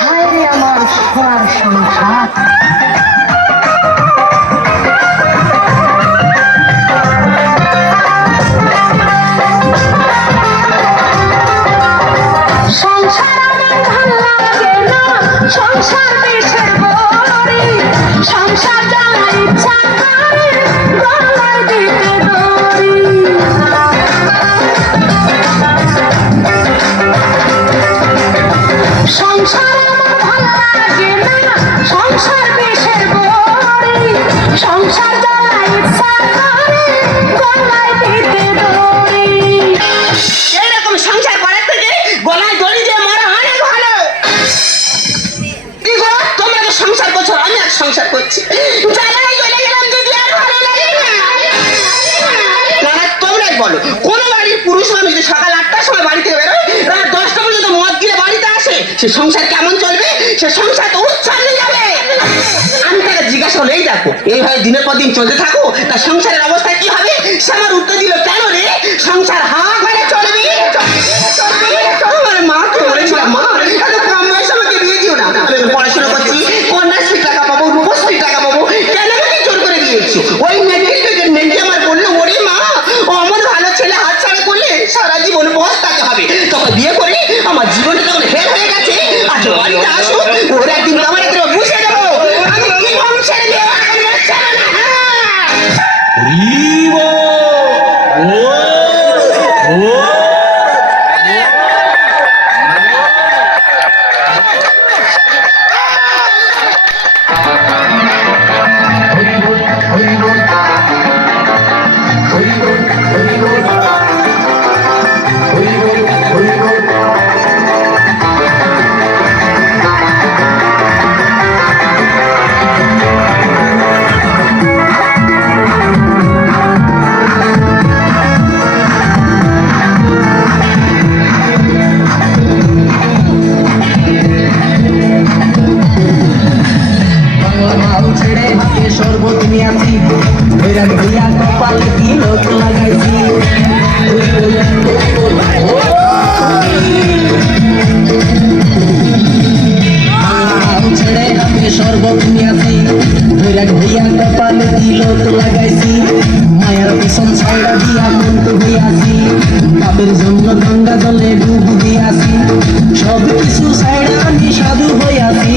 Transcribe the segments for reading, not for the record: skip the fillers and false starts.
হায় আমার সোনার সংসার। সংসার আমার ভালো লাগে না, সংসার বিষের বড়ি, সংসার জ্বালায় ইচ্ছা করে গলায় দিতে দড়ি। সংসার আমার ভালো লাগে না, সংসার বিষের বড়ি, সংসার জ্বালায় ইচ্ছা করে গলায় দিতে দড়ি। এরকম সংসার করার থেকে গলায় দড়ি দিয়ে মারা অনেক ভালো। কি গো, তোমরা তো সংসার করছো, আমি আর সংসার করছি। জ্বালায় চলে গেলাম যদি আর ভালো লাগে না। না না, তোমরাই বলো, কোন বাড়ির পুরুষ মানুষ যদি সকাল 8টার সময় বাড়ি থেকে বেরোয়, রাত 10টা পর্যন্ত মদ গিলে বাড়িতে আসে, সে সংসার কেমন চলবে? সে সংসার তো উচ্ছন্নে যাবে। আমি তাকে জিজ্ঞাসা করলো, এই দেখো এইভাবে দিনের পর দিন চলতে থাকো, তার সংসারের অবস্থা কি হবে? সে আমার উত্তর দিল, কেন রে, সংসার হা করে চলবে। আমার মাকে বলেছিলাম, মা এত কম বয়সে আমাকে বিয়ে দিও না, আমি পড়াশোনা করছি, কন্যাশ্রী টাকা পাবো, রূপশ্রী টাকা পাবো, কেন আমাকে জোর করে দিয়েছো? ওই মেয়েটি আমার বললো, ওরে মা, ও আমার ভালো ছেলে হাত ছাড়া করলে সারা জীবন পস্তাতে হবে। তখন বিয়ে করে আমার জীবনটা তখন ফেল হয়ে গেছে। আজ বাড়িতে আসো, ওর একদিন আমার একদিন বুঝে দেবো আমি কি বংশের মেয়ে। মায়ের পিছন ছাইড়া দিয়া মন্ত্র হইয়াছি, বাপের জন্য গঙ্গা জলে ডুব দিয়াছি, সব কিছু ছাইড়া আমি সাধু হইয়াছি।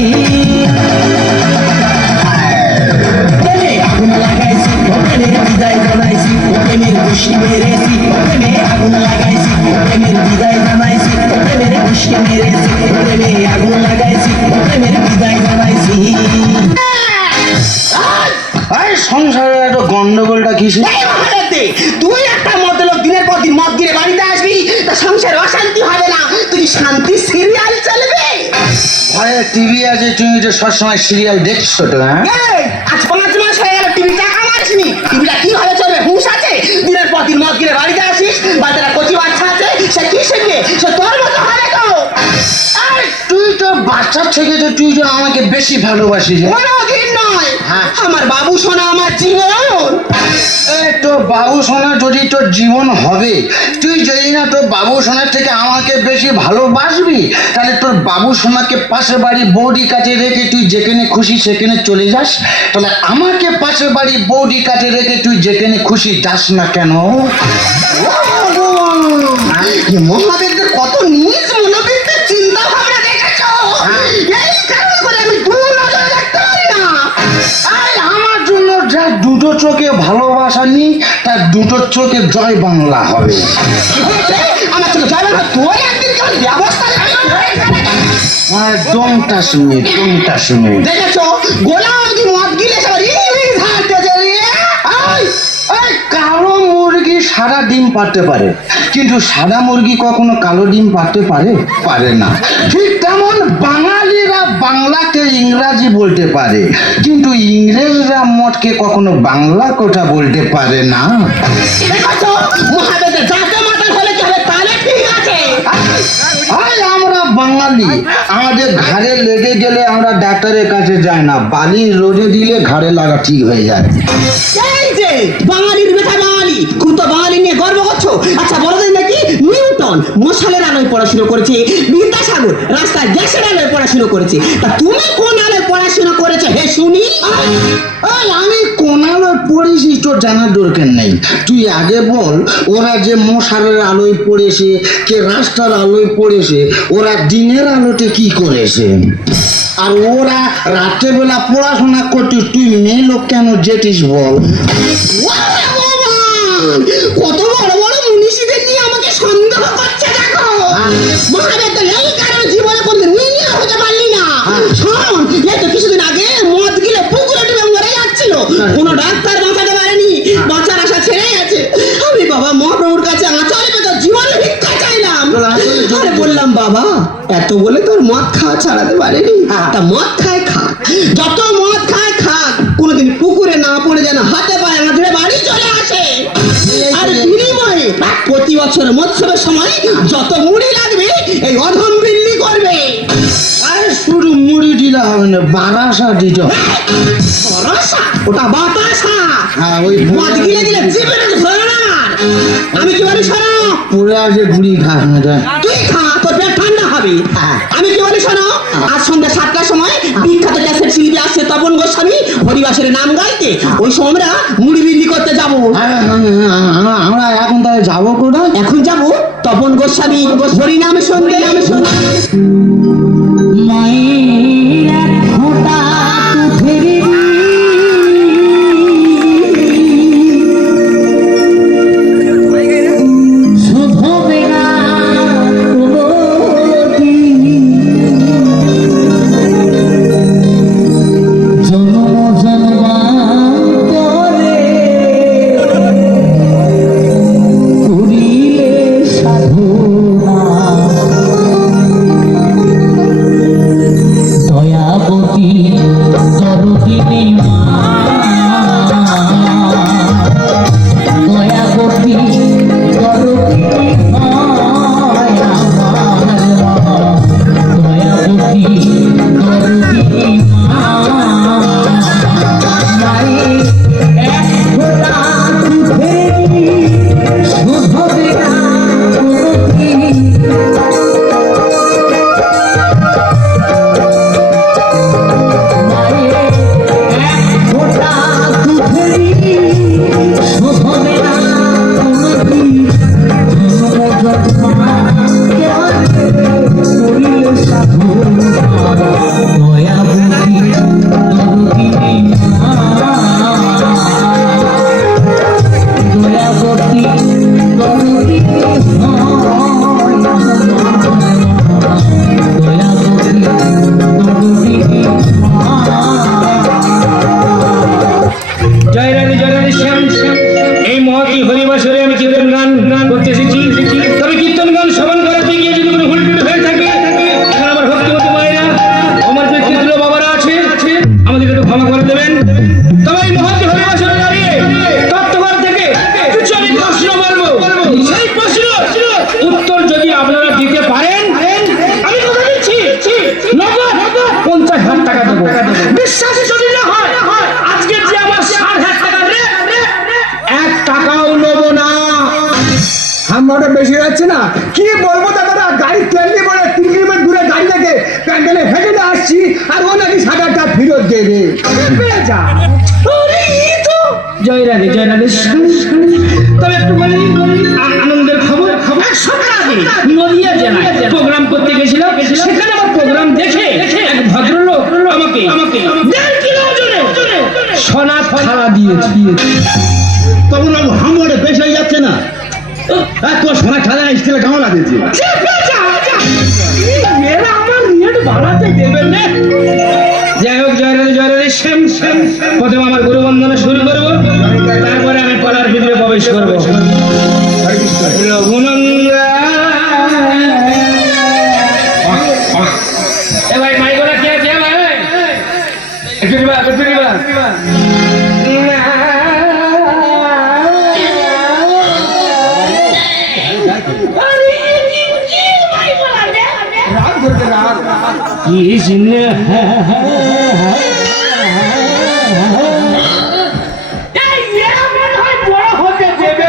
আগুন লাগাইছি, প্রেমের বিদায় জানাইছি, প্রেমের খুশি মেরেছি, প্রেমে আগুন লাগাইছি, প্রেমের বিদায় জানাইছি, প্রেমের খুশি মেরেছি, প্রেমে আগুন লাগাইছি, প্রেমের বিদায় জানাইছি। সংসারের একটা গন্ডগোলটা কিসে? তুই একটা মতলব দিনের পর দিন মদ গিরে বাড়িতে আসবি, তা সংসার অশান্তি হবে না, তুই শান্তি সিরিয়াল চলবে। ঘরে টিভি আছে, তুমি তো সবসময় সিরিয়াল দেখছো তো? হ্যাঁ, আজ 5 মাস হয়ে গেল টিভিটা কামাসনি, টিভিটা কিভাবে চলবে? হুঁশ আছে? দিনের পর দিন মদ গিরে বাড়িতে আসিস, বাচ্চারা কচি বাচ্চা আছে, সে কি শিখবে? সে তোর মতো হবে তো। তুই তো বাচ্চার থেকে তো তুই তো আমাকে বেশি ভালোবাসিস। কোনোদিন নয়, আমার বাবু সোনা আমার জীবন। তোর বাবু সোনা যদি তোর জীবন হবে, তুই যদি না তোর বাবু সোনার থেকে আমাকে বেশি ভালোবাসবি, তাহলে তোর বাবু সোনাকে পাশের বাড়ি বৌদি কাছে রেখে তুই যেখানে খুশি সেখানে চলে যাস। তাহলে আমাকে পাশের বাড়ি বৌদি কাছে রেখে তুই যেখানে খুশি যাস না কেন? মহাবেদদের কত নিজ মনোবৃত্তির চিন্তা ভাবনা দেখেছ, এই কারণ করে আমি দু নজরে দেখতে পারি না। আমার জন্য যা দুটো চোখে ভালোবাসা নি, তার দুটো চোখে জয় বাংলা হবে। আমার চোখে জয় বাংলা, তোর একদিন কেমন ব্যবস্থা দমটা শুনে দেখেছো, গোলাম কি মদ গিলে সবার কালো মুরগি সাদা ডিম পারতে পারে, কিন্তু সাদা মুরগি কখনো কালো ডিম পারতে পারে? পারে না। ঠিক তেমন বাঙালিরা বাংলাকে ইংরাজি বলতে পারে, কিন্তু ইংরেজরা মদকে কখনো বাংলা কথা বলতে পারে না। দেখেছো, মহাবেদের যাতে মাথা হলে কি হবে, তাহলে ঠিক আছে। আমরা বাঙালি, আমাদের ঘাড়ে লেগে গেলে আমরা ডাক্তারের কাছে যাই না, বালির রোদে দিলে ঘাড়ে লাগা ঠিক হয়ে যায়। এই যে বাঙালির বেটা বাঙালি, খুব তো বাঙালি নিয়ে গর্ব করছো। আচ্ছা বলো দিন নাকি, নিউটন মশালের আলোয় পড়াশোনা করেছে, বিদ্যাসাগর রাস্তায় গ্যাসের আলোয় পড়াশোনা করেছে, তা তুমি কোন আলোয় পড়াশোনা করেছো হে শুনি? আমি কোন আলোয় পড়েছি তোর জানার দরকার নেই। তুই আগে বল, ওরা যে মশালের আলোয় পড়েছে, কে রাস্তার আলোয় পড়েছে, ওরা দিনের আলোতে কি করেছে? আর ওরা রাত্রে বেলা পড়াশোনা করতে তুই মেয়ে লোক কেন যেতিস বল? কত বড় বড় মনীষীদের নিয়ে আমাকে সন্দেহ করছে দেখো। মহাদেব তো এই কারণে জীবনে কোনদিন উইনিয়া হতে পারলি না। শোন, এই তো কিছুদিন আগে মদ গিলে পুকুরে ডুবে মরে যাচ্ছিল, কোনো ডাক্তার বাঁচাতে পারেনি, বাঁচার আশা ছেড়ে গেছে। আমি বাবা মহাপ্রভুর কাছে আঁচলে পেতো জীবনে ভিক্ষা চাইলাম। আরে বললাম বাবা, এত বলে তোর মদ খাওয়া ছাড়াতে পারেনি, তা মদ খায় খাক, যত মদ খায় খাক, কোনোদিন পুকুরে না পড়ে যেন হাতে পায়ে আঁচড়ে বাড়ি চলে আসে। আর বিনিময়ে প্রতি বছর মৎসবের সময় যত মুড়ি লাগবে এই অধম বিল্লি করবে। আরে শুধু মুড়ি দিলে হবে না, বারাসা দিতে হবে। রসা, ওটা বাতাসা। হ্যাঁ, ওই মদ গিলে গিলে জীবনে ধরে না। আমি কি বলি শোনো, পড়ে আসে গুড়ি খাস না যা। তুই খা, তোর পেট ঠান্ডা হবে। আমি কি বলি শোনো, আজ সন্ধ্যা 7টার সময় বিখ্যাত ক্যাসেট শিল্পী আসছে তপন গোস্বামী হরিবাসের নাম গাইতে, ওই সময় আমরা মুড়ি বিল্লি করতে যাবো। আমরা এখন তাহলে যাবো কোথায়? এখন যাবো তপন গোস্বামী হরিনাম শুনতে। মায়ের এক ফোঁটা দুধের শোভবে না কোনোদিন। জন্ম জন্মান্তরে করিলে সাধনা, দয়াবতী দরদিনী মা, দয়াবতী দরদিনী মা, দয়াবতী দরদিনী মা, মায়ের এক ফোঁটা দুধের শোধবে না কোনোদিন। জয় রাধে শ্যাম। এই মহতি হরিবাসরে আমি কীর্তন গান করতে এসেছি। তবে কীর্তন গান শ্রবণ করাতে গিয়ে যদি কোনো ভুল টুল হয়ে থাকে, এখন আমার ভক্তিমতী মায়েরা, আমার যে ক্ষুদ্র বাবারা আছে, আমাদেরকে একটু ক্ষমা করে দেবেন। তবে এই মহতি হরিবাসরে দাঁড়িয়ে তত্ত্ববার থেকে কিছু আমি প্রশ্ন বলবো, সেই প্রশ্ন উত্তর যদি আপনারা দিতে পারেন, আমি কথা দিচ্ছি নগদ 50,000 টাকা দেবো। বিশ্বাস যদি না হয়, আজকের যে আমার 60,000 টাকা রেট, 1 টাকাও নেবো না। আমারটা বেশি যাচ্ছে না, কি বলবো দাদা, গাড়ি তেল দিয়ে বলে 3 কিলোমিটার দূরে গাড়ি থেকে প্যান্ডেলে হেঁটে দিয়ে আসছি, আর ও নাকি 7,000 টাকা ফেরত দেবে। পেয়ে যা। আরে এই তো জয় রাধে শ্যাম। তবে একটু বলি আনন্দের খবর। এক সপ্তাহ আগে নদিয়া জেলায় প্রোগ্রাম করতে গেছিলাম, সেখানে আমার প্রোগ্রাম দেখে এক ভদ্রলোক আমাকে 1.5 কিলো ওজনে সোনার থালা দিয়েছে। তখন হামড়ে বেশ হয়ে যাচ্ছে না, তোর সোনা খেলা স্টিলে কেমন লাগছে? মেয়েরা আমার রেট বাড়াতে দেবেন না। যাই হোক, জয় রাধে শ্যাম। প্রথমে আমার গুরু বন্দনা শুরু করবো, তারপরে আমি পালার ভিতরে প্রবেশ করবো। রঘুনন্দন এ ভাই, মাইকোলা কে আছে ভাই? একটু দিবা। কৃষ্ণ বড় হতে দেবে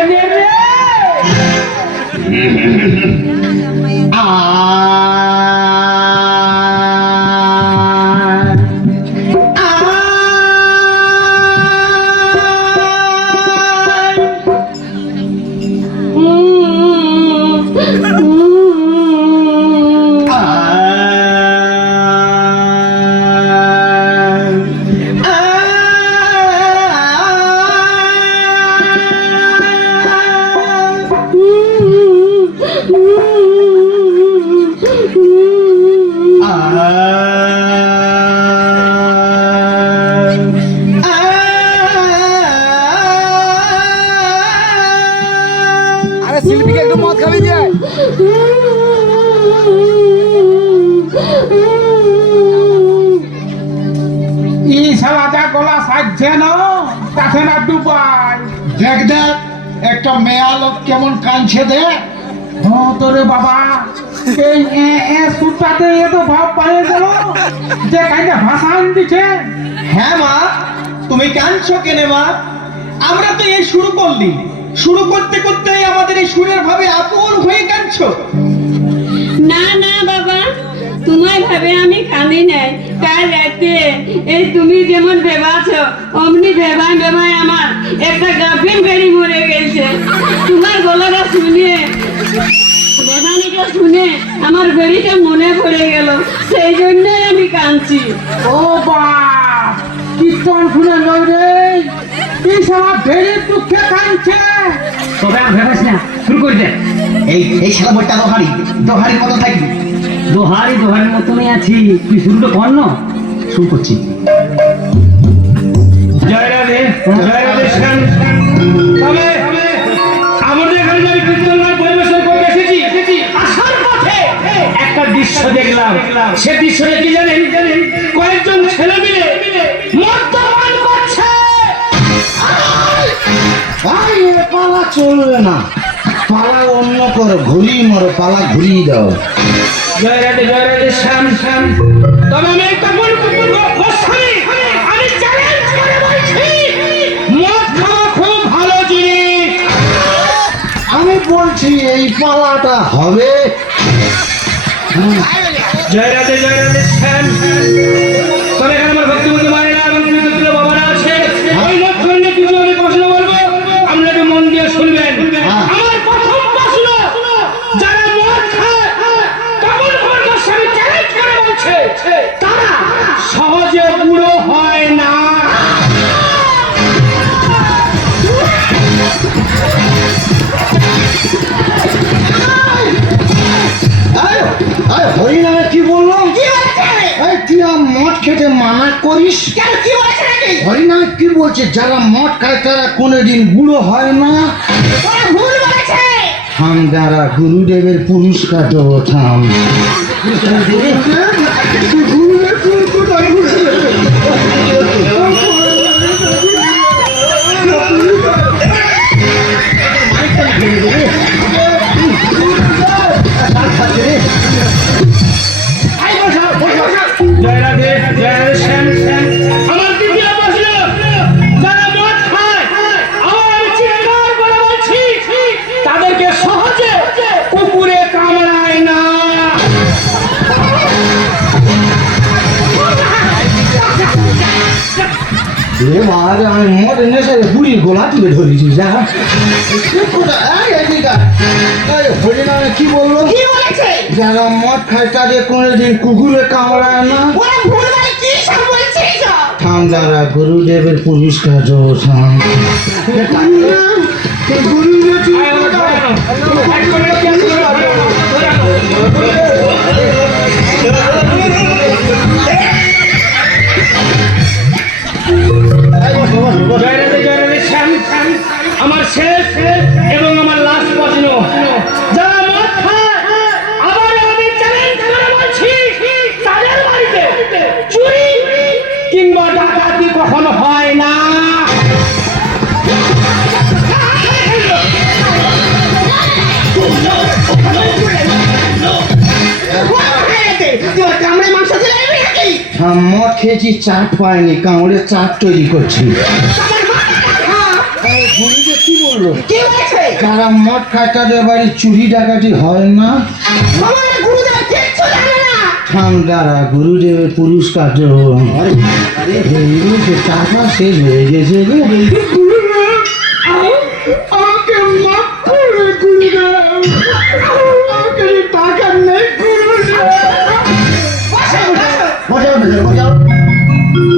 আরে শিল্পীকে একটু মদ খাবি দিয়ে ই শালাটা গলা সাজছে না তাতে না ডুবাই দেখ দেখ একটা মেয়া লোক কেমন কাঁদছে দেখ। তোরে বাবা এই সুরটাতে এত ভাব পাইয়ে গেল যে কাইটা ভাষান দিছে। হ্যাঁ মা, তুমি কাঁদছো কেনে মা? আমরা তো এই শুরু করলি, শুরু করতে করতেই আমাদের এই সুরের ভাবে আপন হয়ে কাঁদছো। না না বাবা, তোমায় ভাবে আমি কাঁদি নাই। কাল রাতে এই তুমি যেমন ভেবাছ অমনি ভেবায় ভেবায় আমার একটা গাভিন বেড়ি মরে গেছে। তোমার গলাটা শুনে বেদানিটা শুনে আমার বেড়িটা মনে পড়ে গেল, সেই জন্যই আমি কাঁদছি। ও বাপ কীর্তন শুনে নই রে এই শালা ভেড়ির দুঃখে কাঁদছে। তবে আর ভেবাস না, শুরু করে দে। এই শালা বইটা দোহারি মতো থাকবি। দোহারের মতনই আছি, তুই শুরুটা কর না। শুরু করছি। জয় রাধে শ্যাম। তবে আমাদের এখানে যে কীর্তন গান পরিবেশন করে এসেছি, আসার পথে একটা দৃশ্য দেখলাম। সে দৃশ্যটা কি জানেন? কয়েকজন ছেলে মিলে মদ্যপান করছে। ভাই এ পালা চলবে না, পালা অন্য করো, ঘুরিয়ে মারো, পালা ঘুরিয়ে দাও। জয় রাধে শ্যাম। তবে আমি একটা গোস্বামী, আমি চ্যালেঞ্জ করে বলছি, মদ খাওয়া খুব ভালো জিনিস। আমি বলছি এই পালাটা হবে। জয় রাধে শ্যাম। তবে এখানে আমার ভক্তিমতী মায়েরা এবং কৃতজ্ঞ বাবারা আছে। ওই লক্ষণ নিয়ে কিছু আমি প্রশ্ন বলবো, আপনারা একটু মন দিয়ে শুনবেন। আমার প্রথম প্রশ্ন, যারা মদ খায় তখন আমার গোস্বামী চ্যালেঞ্জ করে বলছে তারা সহজে বুড়ো হয় না। হরিনামে কি বললো? কি বলছে? এই তুই মদ খেতে মানা করিস কেন কি বলছে নাকি? হরিনামে কি বলছে? যারা মদ খায় তারা কোনোদিন বুড়ো হয় না। ওরা ভুল বলেছে। থাম, যারা গুরুদেবের পুরস্কার দেবো, থাম। জয় রাধে শ্যাম। আমার দ্বিতীয় প্রশ্ন, যারা মদ খায় আমার আমি চিৎকার করে বলছি তাদেরকে সহজে কুকুরে কামড়ায় না। এবার আমি মদ নেশারে বুড়ির গোলা তুলে ধরেছি। যা হরিনামে কি বললো? কি বলেছে? যারা মদ খায় তাদের কোনোদিন কুকুরে কামড়ায় না। ওরা ভুল বলে কি সব বলছে এইসব? থাম, যারা গুরুদেবের পুরস্কার দেবো, থাম। জয় রাধে শ্যাম। আমার শেষ এবং আমার লাস্ট প্রশ্ন, যারা মদ খায় আবার আমি চ্যালেঞ্জ করে বলছি তাদের বাড়িতে চুরি কিংবা ডাকাতি কখনো হয় না। কামড়ে মাংস দিলে নাকি? মদ খেয়েছি, চাট পাইনি, কামড়ে চাট তৈরি করছি। আমার মা গুরুদেব কি বললো? কি বলেছে? যারা মদ খায় তাদের বাড়ি চুরি ডাকাতি হয় না। আমার গুরুদেব কিচ্ছু জানে না। ঠান্ডারা গুরুদেবের পুরস্কার দেবো। এই যে টাকা শেষ হয়ে গেছে রে। আমাকে মাফ করে গুরুদেব, আমাকে টাকা নেই গুরুদেব।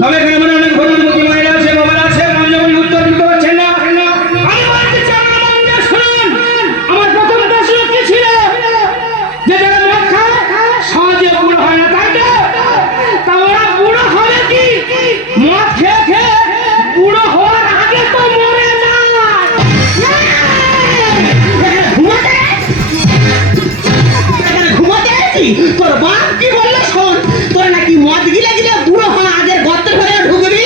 তবে এখানে মনে অনেক ভদ্রমতী মহিলা আছে, বাবারা আছে, আমি যখন উত্তর দিতে পারছেন না, আমি বলতে চাই আমার মন দিয়ে শুনুন। আমার প্রথম প্রশ্ন কি ছিল যে যারা মদ খায় সহজে বুড়ো হয় না, তাই তো? তা ওরা বুড়ো হবে কি? মদ খেয়ে খেয়ে বুড়ো হওয়ার আগে তো মরে যায়। ঘুমাতে আছি তোর বাপ কি বললো শোন, তোর নাকি মদ গিলে গিলে বুড়ো হওয়া আগের গর্তের ঘরে ঢুকবি।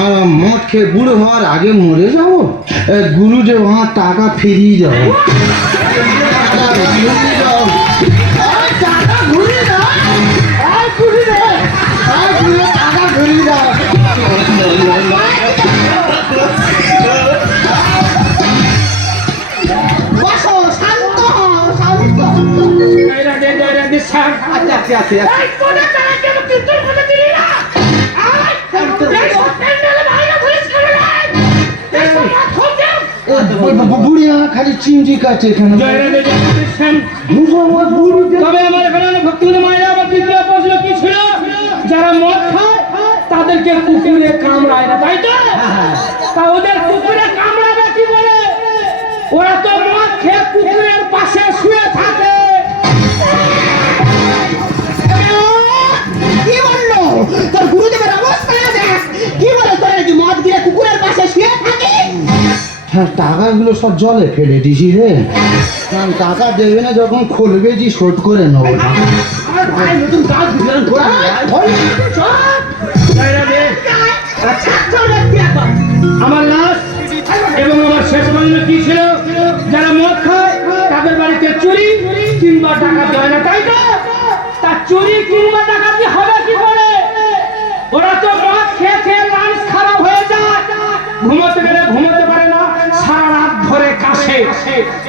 আমরা মদ খেয়ে বুড়ো হওয়ার আগে মরে যাবো? গুরুদেব আমার টাকা ফিরিয়ে যাবো। টাকা ঘুরে দাও, টাকা ফিরিয়ে দাও। বসো, শান্ত হও, শান্ত হও। এই তোদের তারা কেন কীর্তন করতে দিলি না? আয়, এই প্যান্ডেলে ভাইরা পুলিশ করে নাই। এই সমাজ হচ্ছে। বুড়ি আমার খালি চিমটি কাছে এখানে। তবে আমার এখানে অনেক ভক্তিমতী মহিলা, আমার দ্বিতীয় প্রশ্ন কি ছিল? যারা মদ খায় তাদেরকে কুকুরে কামড়ায় না, তাই তো? তা ওদের কুকুরে কামড়াবে কি বলে? ওরা তো মদ খেয়ে কুকুরের পাশে শুয়ে থাকে। কি বললো? তোর গুরুদেবের অবস্থা দেখ। কি বলে তোর নাকি মদ গিলে কুকুরের পাশে শুয়ে থাকে? হ্যাঁ, টাকাগুলো সব জলে ফেলে দিছি রে। কারণ টাকা দেবে না, যখন খুলবে যে শোধ করে নেবো। নতুন কাজ দিলেন আমার লাশ এবং আমার শেষ প্রশ্ন কি ছিল? যারা মদ খায় তাদের বাড়িতে চুরি কিংবা ডাকাতি হয় না, তাই তো? তা চুরি কিংবা ডাকাতি হবে কি করে? ওরা তো মদ খেয়ে খেয়ে লাঞ্চ খারাপ হয়ে যায়, ঘুমোতে গেলে ঘুমোতে পারে না, সারা রাত ধরে কাশে।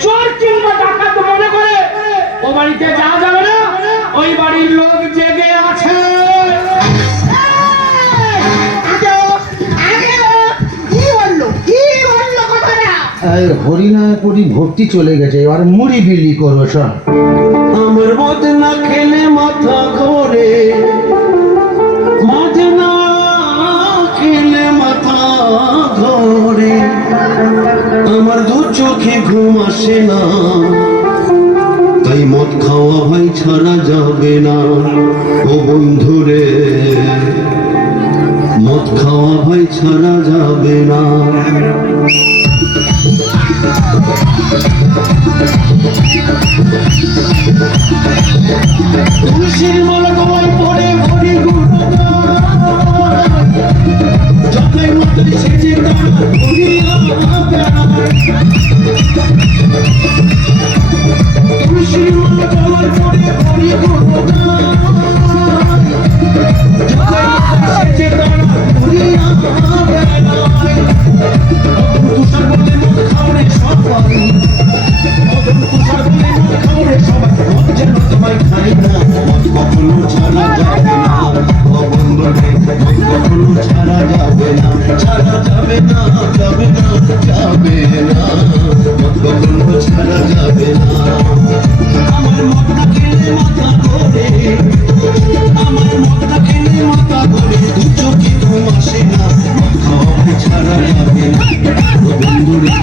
চোর কিংবা ডাকাত মনে করে ও বাড়িতে যাওয়া যাবে না, ওই বাড়ির লোক জেগে আছে। হরিনায় পরি ভর্তি চলে গেছে, এবার মুড়ি বিলি করো সব। আমার মদ না খেলে মাথা ঘোরে, মদ না খেলে মাথা ঘোরে, আমার দু চোখে ঘুম আসে না, তাই মদ খাওয়া ভাই ছাড়া যাবে না। ও বন্ধুরে, মদ খাওয়া ভাই ছাড়া যাবে না। তুলসীর মালা গলায় পড়ে হরি গুরু যতই মতই সেজে তুলসীর মালা গলায় পড়ে হরি গুরু ছাড়া যাবে না বন্ধুরে।